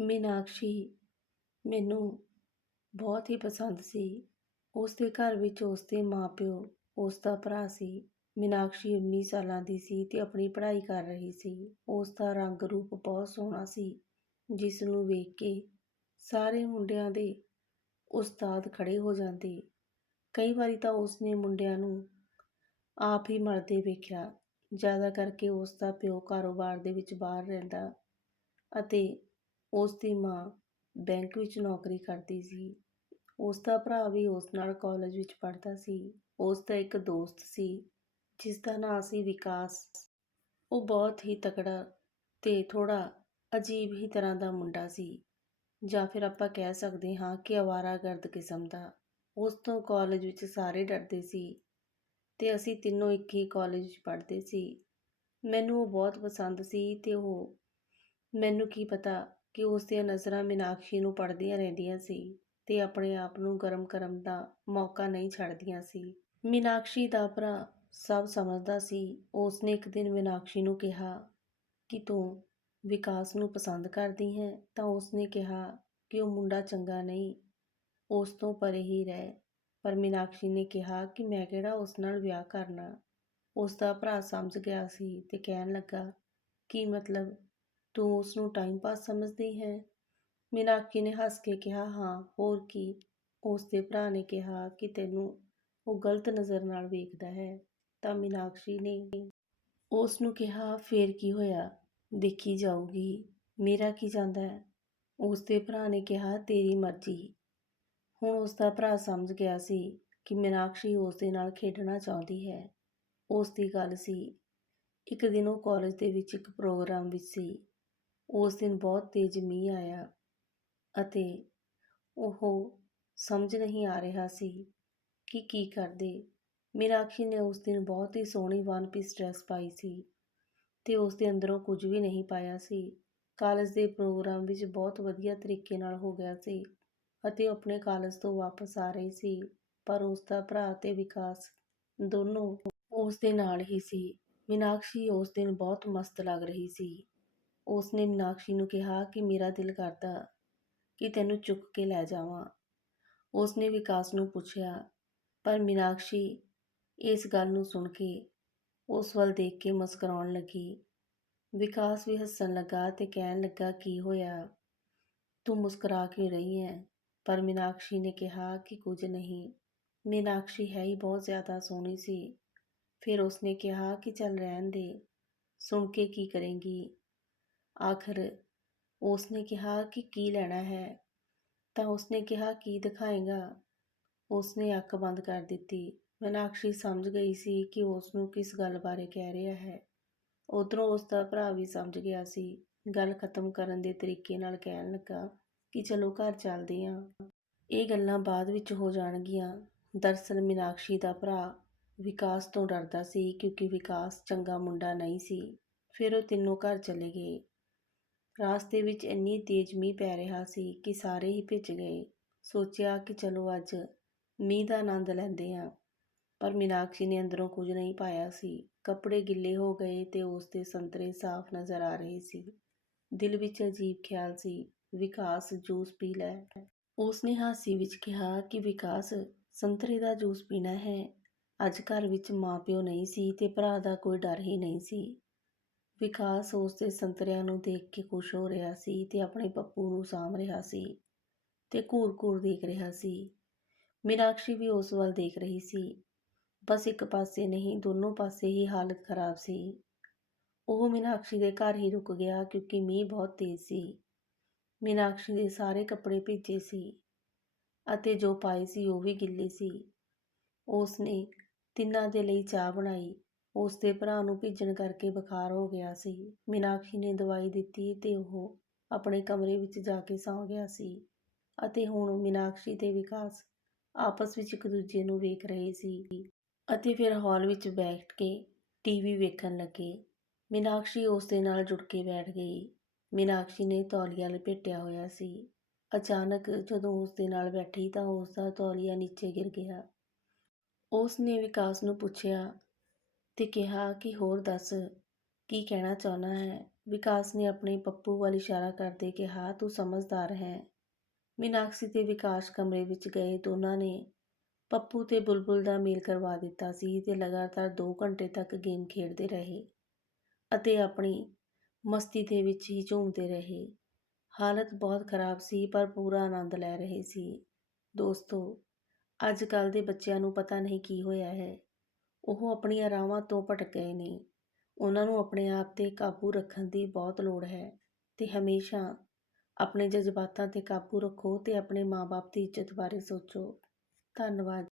ਮੀਨਾਕਸ਼ੀ ਮੈਨੂੰ ਬਹੁਤ ਹੀ ਪਸੰਦ ਸੀ। ਉਸ ਦੇ ਘਰ ਵਿੱਚ ਉਸ ਦੇ ਮਾਪਿਓ ਉਸ ਦਾ ਭਰਾ ਸੀ। ਮੀਨਾਕਸ਼ੀ 19 ਸਾਲਾਂ ਦੀ ਸੀ ਅਤੇ ਆਪਣੀ ਪੜ੍ਹਾਈ ਕਰ ਰਹੀ ਸੀ। ਉਸ ਦਾ ਰੰਗ ਰੂਪ ਬਹੁਤ ਸੋਹਣਾ ਸੀ ਜਿਸ ਨੂੰ ਵੇਖ ਕੇ ਸਾਰੇ ਮੁੰਡਿਆਂ ਦੇ ਉਸਤਾਦ ਖੜੇ ਹੋ ਜਾਂਦੇ। ਕਈ ਵਾਰੀ ਤਾਂ ਉਸ ਨੇ ਮੁੰਡਿਆਂ ਨੂੰ ਆਪ ਹੀ ਮਰਦੇ ਵੇਖਿਆ, ਜ਼ਿਆਦਾ ਕਰਕੇ ਉਸ ਦਾ ਪਿਓ ਕਾਰੋਬਾਰ ਦੇ ਵਿੱਚ ਬਾਹਰ ਰਹਿੰਦਾ ਅਤੇ ਉਸ ਦੀ ਮਾਂ ਬੈਂਕ ਵਿੱਚ ਨੌਕਰੀ ਕਰਦੀ ਸੀ। ਉਸ ਦਾ ਭਰਾ ਵੀ ਉਸ ਨਾਲ ਕਾਲਜ ਵਿੱਚ ਪੜ੍ਹਦਾ ਸੀ। ਉਸ ਦਾ ਇੱਕ ਦੋਸਤ ਸੀ ਜਿਸ ਦਾ ਨਾਂ ਸੀ ਵਿਕਾਸ। ਉਹ ਬਹੁਤ ਹੀ ਤਕੜਾ ਤੇ ਥੋੜਾ ਅਜੀਬ ਹੀ ਤਰ੍ਹਾਂ ਦਾ ਮੁੰਡਾ ਸੀ, ਜਾਂ ਫਿਰ ਆਪਾਂ ਕਹਿ ਸਕਦੇ ਹਾਂ ਕਿ ਅਵਾਰਾਗਰਦ ਕਿਸਮ ਦਾ। ਉਸ ਤੋਂ ਕਾਲਜ ਵਿੱਚ ਸਾਰੇ ਡਰਦੇ ਸੀ ਤੇ ਅਸੀਂ ਤਿੰਨੋਂ ਇੱਕ ਹੀ ਕਾਲਜ ਵਿੱਚ ਪੜ੍ਹਦੇ ਸੀ। ਮੈਨੂੰ ਉਹ ਬਹੁਤ ਪਸੰਦ ਸੀ ਤੇ ਉਹ, ਮੈਨੂੰ ਕੀ ਪਤਾ ਕਿ ਉਸ ਦੀਆਂ ਨਜ਼ਰਾਂ ਮੀਨਾਕਸ਼ੀ ਨੂੰ ਪੜ੍ਹਦੀਆਂ ਰਹਿੰਦੀਆਂ ਸੀ ਤੇ ਆਪਣੇ ਆਪ ਨੂੰ ਗਰਮ ਕਰਨ ਦਾ ਮੌਕਾ ਨਹੀਂ ਛੱਡਦੀਆਂ ਸੀ। ਮੀਨਾਕਸ਼ੀ ਦਾ ਭਰਾ ਸਭ ਸਮਝਦਾ ਸੀ। ਉਸ ਨੇ ਇੱਕ ਦਿਨ ਮੀਨਾਕਸ਼ੀ ਨੂੰ ਕਿਹਾ ਕਿ ਤੂੰ ਵਿਕਾਸ ਨੂੰ ਪਸੰਦ ਕਰਦੀ ਹੈ ਤਾਂ ਉਸ ਨੇ ਕਿਹਾ ਕਿ ਉਹ ਮੁੰਡਾ ਚੰਗਾ ਨਹੀਂ, ਉਸ ਤੋਂ ਪਰੇ ਹੀ ਰਹਿ। ਪਰ ਮੀਨਾਕਸ਼ੀ ਨੇ ਕਿਹਾ ਕਿ ਮੈਂ ਕਿਹੜਾ ਉਸ ਨਾਲ ਵਿਆਹ ਕਰਨਾ। ਉਸ ਦਾ ਭਰਾ ਸਮਝ ਗਿਆ ਸੀ ਤੇ ਕਹਿਣ ਲੱਗਾ, ਕੀ ਮਤਲਬ? ਤੂੰ ਉਸ ਨੂੰ ਟਾਈਮ ਪਾਸ ਸਮਝਦੀ ਹੈ? ਮੀਨਾਕਸ਼ੀ ਨੇ ਹੱਸ ਕੇ ਕਿਹਾ, ਹਾਂ, ਹੋਰ ਕੀ? ਉਸ ਦੇ ਭਰਾ ਨੇ ਕਿਹਾ ਕਿ ਤੈਨੂੰ ਉਹ ਗਲਤ ਨਜ਼ਰ ਨਾਲ ਵੇਖਦਾ ਹੈ। ਤਾਂ ਮੀਨਾਕਸ਼ੀ ਨੇ ਉਸ ਨੂੰ ਕਿਹਾ, ਫੇਰ ਕੀ ਹੋਇਆ? ਦੇਖੀ ਜਾਊਗੀ। ਮੇਰਾ ਕੀ ਜਾਂਦਾ ਹੈ? ਉਸ ਦੇ ਭਰਾ ਨੇ ਕਿਹਾ, ਤੇਰੀ ਮਰਜ਼ੀ। ਹੁਣ ਉਸ ਦਾ ਭਰਾ ਸਮਝ ਗਿਆ ਸੀ ਕਿ ਮੀਨਾਕਸ਼ੀ ਉਸ ਦੇ ਨਾਲ ਖੇਡਣਾ ਚਾਹੁੰਦੀ ਹੈ। ਉਸ ਦੀ ਗੱਲ ਸੀ, ਇੱਕ ਦਿਨ ਉਹ ਕਾਲਜ ਦੇ ਵਿੱਚ ਇੱਕ ਪ੍ਰੋਗਰਾਮ ਵਿੱਚ ਸੀ। ਉਸ ਦਿਨ ਬਹੁਤ ਤੇਜ਼ ਮੀਂਹ ਆਇਆ ਅਤੇ ਉਹ ਸਮਝ ਨਹੀਂ ਆ ਰਿਹਾ ਸੀ ਕਿ ਕੀ ਕਰਦੇ। ਮੀਨਾਕਸ਼ੀ ਨੇ ਉਸ ਦਿਨ ਬਹੁਤ ਹੀ ਸੋਹਣੀ ਵਨ ਪੀਸ ਡਰੈਸ ਪਾਈ ਸੀ ਤੇ ਉਸ ਦੇ ਅੰਦਰੋਂ ਕੁਝ ਵੀ ਨਹੀਂ ਪਾਇਆ ਸੀ। ਕਾਲਜ ਦੇ ਪ੍ਰੋਗਰਾਮ ਵਿੱਚ ਬਹੁਤ ਵਧੀਆ ਤਰੀਕੇ ਨਾਲ ਹੋ ਗਿਆ ਸੀ ਅਤੇ ਉਹ ਆਪਣੇ ਕਾਲਜ ਤੋਂ ਵਾਪਸ ਆ ਰਹੀ ਸੀ, ਪਰ ਉਸ ਦਾ ਭਰਾ ਤੇ ਵਿਕਾਸ ਦੋਨੋਂ ਉਸ ਦੇ ਨਾਲ ਹੀ ਸੀ। ਮੀਨਾਕਸ਼ੀ ਉਸ ਦਿਨ ਬਹੁਤ ਮਸਤ ਲੱਗ ਰਹੀ ਸੀ। ਉਸ ਨੇ ਮੀਨਾਕਸ਼ੀ ਨੂੰ ਕਿਹਾ ਕਿ ਮੇਰਾ ਦਿਲ ਕਰਦਾ ਕਿ ਤੈਨੂੰ ਚੁੱਕ ਕੇ ਲੈ ਜਾਵਾਂ। ਉਸ ਨੇ ਵਿਕਾਸ ਨੂੰ ਪੁੱਛਿਆ, ਪਰ ਮੀਨਾਕਸ਼ੀ ਇਸ ਗੱਲ ਨੂੰ ਸੁਣ ਕੇ ਉਸ ਵੱਲ ਦੇਖ ਕੇ ਮੁਸਕਰਾਉਣ ਲੱਗੀ। ਵਿਕਾਸ ਵੀ ਹੱਸਣ ਲੱਗਾ ਤੇ ਕਹਿਣ ਲੱਗਾ, ਕੀ ਹੋਇਆ? ਤੂੰ ਮੁਸਕਰਾ ਕਿਉਂ ਰਹੀ ਹੈ ਪਰ ਮੀਨਾਕਸ਼ੀ ਨੇ ਕਿਹਾ ਕਿ ਕੁਝ ਨਹੀਂ। ਮੀਨਾਕਸ਼ੀ ਹੈ ਹੀ ਬਹੁਤ ਜ਼ਿਆਦਾ ਸੋਹਣੀ ਸੀ। ਫਿਰ ਉਸਨੇ ਕਿਹਾ ਕਿ ਚੱਲ ਰਹਿਣ ਦੇ, ਸੁਣ ਕੇ ਕੀ ਕਰੇਂਗੀ? ਆਖਰ ਉਸਨੇ ਕਿਹਾ ਕਿ ਕੀ ਲੈਣਾ ਹੈ? ਤਾਂ ਉਸਨੇ ਕਿਹਾ, ਕੀ ਦਿਖਾਏਗਾ? ਉਸਨੇ ਅੱਖ ਬੰਦ ਕਰ ਦਿੱਤੀ। ਮੀਨਾਕਸ਼ੀ ਸਮਝ ਗਈ ਸੀ ਕਿ ਉਸ ਨੂੰ ਕਿਸ ਗੱਲ ਬਾਰੇ ਕਹਿ ਰਿਹਾ ਹੈ। ਉਧਰੋਂ ਉਸ ਦਾ ਭਰਾ ਵੀ ਸਮਝ ਗਿਆ ਸੀ। ਗੱਲ ਖਤਮ ਕਰਨ ਦੇ ਤਰੀਕੇ ਨਾਲ ਕਹਿਣ ਲੱਗਾ ਕਿ ਚਲੋ ਘਰ ਚੱਲਦੇ ਹਾਂ ਇਹ ਗੱਲਾਂ ਬਾਅਦ ਵਿੱਚ ਹੋ ਜਾਣਗੀਆਂ। ਦਰਸਲ ਮੀਨਾਕਸ਼ੀ ਦਾ ਭਰਾ ਵਿਕਾਸ ਤੋਂ ਡਰਦਾ ਸੀ ਕਿਉਂਕਿ ਵਿਕਾਸ ਚੰਗਾ ਮੁੰਡਾ ਨਹੀਂ ਸੀ। ਫਿਰ ਉਹ ਤਿੰਨੋਂ ਘਰ ਚਲੇ ਗਏ। ਰਾਸਤੇ ਵਿੱਚ ਇੰਨੀ ਤੇਜ਼ ਮੀਂਹ ਪੈ ਰਿਹਾ ਸੀ ਕਿ ਸਾਰੇ ਹੀ ਭਿੱਜ ਗਏ। ਸੋਚਿਆ ਕਿ ਚਲੋ ਅੱਜ ਮੀਂਹ ਦਾ ਆਨੰਦ ਲੈਂਦੇ ਹਾਂ। ਪਰ ਮੀਨਾਕਸ਼ੀ ਨੇ ਅੰਦਰੋਂ ਕੁਝ ਨਹੀਂ ਪਾਇਆ ਸੀ। ਕੱਪੜੇ ਗਿੱਲੇ ਹੋ ਗਏ ਤੇ ਉਸ ਦੇ ਸੰਤਰੇ ਸਾਫ਼ ਨਜ਼ਰ ਆ ਰਹੇ ਸੀ। ਦਿਲ ਵਿੱਚ ਅਜੀਬ ਖਿਆਲ ਸੀ, ਵਿਕਾਸ ਜੂਸ ਪੀ ਲੈ। ਉਸ ਨੇ ਹਾਸੀ ਵਿੱਚ ਕਿਹਾ ਕਿ ਵਿਕਾਸ, ਸੰਤਰੇ ਦਾ ਜੂਸ ਪੀਣਾ ਹੈ। ਅੱਜ ਘਰ ਵਿੱਚ ਮਾਪਿਓ ਨਹੀਂ ਸੀ ਤੇ ਭਰਾ ਦਾ ਕੋਈ ਡਰ ਹੀ ਨਹੀਂ ਸੀ। ਵਿਕਾਸ ਉਸ ਦੇ ਸੰਤਰਿਆਂ ਨੂੰ ਦੇਖ ਕੇ ਖੁਸ਼ ਹੋ ਰਿਹਾ ਸੀ ਤੇ ਆਪਣੇ ਪੱਪੂ ਨੂੰ ਸਾਂਭ ਰਿਹਾ ਸੀ ਤੇ ਘੂਰ-ਘੂਰ ਦੇਖ ਰਿਹਾ ਸੀ। ਮੀਨਾਕਸ਼ੀ ਵੀ ਉਸ ਵੱਲ ਦੇਖ ਰਹੀ ਸੀ। ਬਸ ਇੱਕ ਪਾਸੇ ਨਹੀਂ, ਦੋਨੋਂ ਪਾਸੇ ਹੀ ਹਾਲਤ ਖਰਾਬ ਸੀ। ਉਹ ਮੀਨਾਕਸ਼ੀ ਦੇ ਘਰ ਹੀ ਰੁਕ ਗਿਆ ਕਿਉਂਕਿ ਮੀਂਹ ਬਹੁਤ ਤੇਜ਼ ਸੀ। ਮੀਨਾਕਸ਼ੀ ਦੇ ਸਾਰੇ ਕੱਪੜੇ ਭਿੱਜੇ ਸੀ ਅਤੇ ਜੋ ਪਾਏ ਸੀ ਉਹ ਵੀ ਗਿੱਲੇ ਸੀ। ਉਸ ਨੇ ਤਿੰਨਾਂ ਦੇ ਲਈ ਚਾਹ ਬਣਾਈ। ਉਸ ਦੇ ਭਰਾ ਨੂੰ ਭੇਜਣ ਕਰਕੇ ਬੁਖਾਰ ਹੋ ਗਿਆ ਸੀ। ਮੀਨਾਕਸ਼ੀ ਨੇ ਦਵਾਈ ਦਿੱਤੀ ਤੇ ਉਹ ਆਪਣੇ ਕਮਰੇ ਵਿੱਚ ਜਾ ਕੇ ਸੌਂ ਗਿਆ ਸੀ ਅਤੇ ਹੁਣ ਮੀਨਾਕਸ਼ੀ ਤੇ ਵਿਕਾਸ ਆਪਸ ਵਿੱਚ ਇੱਕ ਦੂਜੇ ਨੂੰ ਵੇਖ ਰਹੇ ਸੀ ਅਤੇ ਫਿਰ ਹਾਲ ਵਿੱਚ ਬੈਠ ਕੇ ਟੀਵੀ ਵੇਖਣ ਲੱਗੇ। ਮੀਨਾਕਸ਼ੀ ਉਸ ਦੇ ਨਾਲ ਜੁੜ ਕੇ ਬੈਠ ਗਈ। ਮੀਨਾਕਸ਼ੀ ਨੇ ਤੌਲੀਆ ਲਪੇਟਿਆ ਹੋਇਆ ਸੀ। ਅਚਾਨਕ ਜਦੋਂ ਉਸ ਦੇ ਨਾਲ ਬੈਠੀ ਤਾਂ ਉਸ ਦਾ ਤੌਲੀਆ ਨੀਚੇ ਗਿਰ ਗਿਆ। ਉਸ ਨੇ ਵਿਕਾਸ ਨੂੰ ਪੁੱਛਿਆ ਤੇ ਕਿਹਾ ਕਿ ਹੋਰ ਦੱਸ ਕੀ ਕਹਿਣਾ ਚਾਹੁੰਦਾ ਹੈ? ਵਿਕਾਸ ਨੇ ਆਪਣੇ ਪੱਪੂ ਵੱਲ ਇਸ਼ਾਰਾ ਕਰਦੇ ਕਿਹਾ, ਤੂੰ ਸਮਝਦਾਰ ਹੈ। ਮੀਨਾਕਸ਼ੀ ਤੇ ਵਿਕਾਸ ਕਮਰੇ ਵਿੱਚ ਗਏ ਦੋਨਾਂ ਨੇ ਪੱਪੂ ਤੇ ਬੁਲਬੁਲ ਦਾ ਮੇਲ ਕਰਵਾ ਦਿੱਤਾ ਸੀ ਤੇ ਲਗਾਤਾਰ 2 ਘੰਟੇ ਤੱਕ ਗੇਮ ਖੇਡਦੇ ਰਹੇ ਅਤੇ ਆਪਣੀ ਮਸਤੀ ਦੇ ਵਿੱਚ ਹੀ ਝੂਮਦੇ ਰਹੇ। ਹਾਲਤ ਬਹੁਤ ਖਰਾਬ ਸੀ, ਪਰ ਪੂਰਾ ਆਨੰਦ ਲੈ ਰਹੇ ਸੀ। ਦੋਸਤੋ, ਅੱਜ ਕੱਲ ਦੇ ਬੱਚਿਆਂ ਨੂੰ ਪਤਾ ਨਹੀਂ ਕੀ ਹੋਇਆ ਹੈ। ਉਹ ਆਪਣੀਆਂ ਰਾਹਾਂ ਤੋਂ ਭਟਕ ਗਏ ਨੇ। ਉਹਨਾਂ ਨੂੰ ਆਪਣੇ ਆਪ ਤੇ ਕਾਬੂ ਰੱਖਣ ਦੀ ਬਹੁਤ ਲੋੜ ਹੈ ਅਤੇ ਹਮੇਸ਼ਾ ਆਪਣੇ ਜਜ਼ਬਾਤਾਂ ਤੇ ਕਾਬੂ ਰੱਖੋ ਅਤੇ ਆਪਣੇ ਮਾਂ ਬਾਪ ਦੀ ਇੱਜ਼ਤ ਬਾਰੇ ਸੋਚੋ। ਧੰਨਵਾਦ।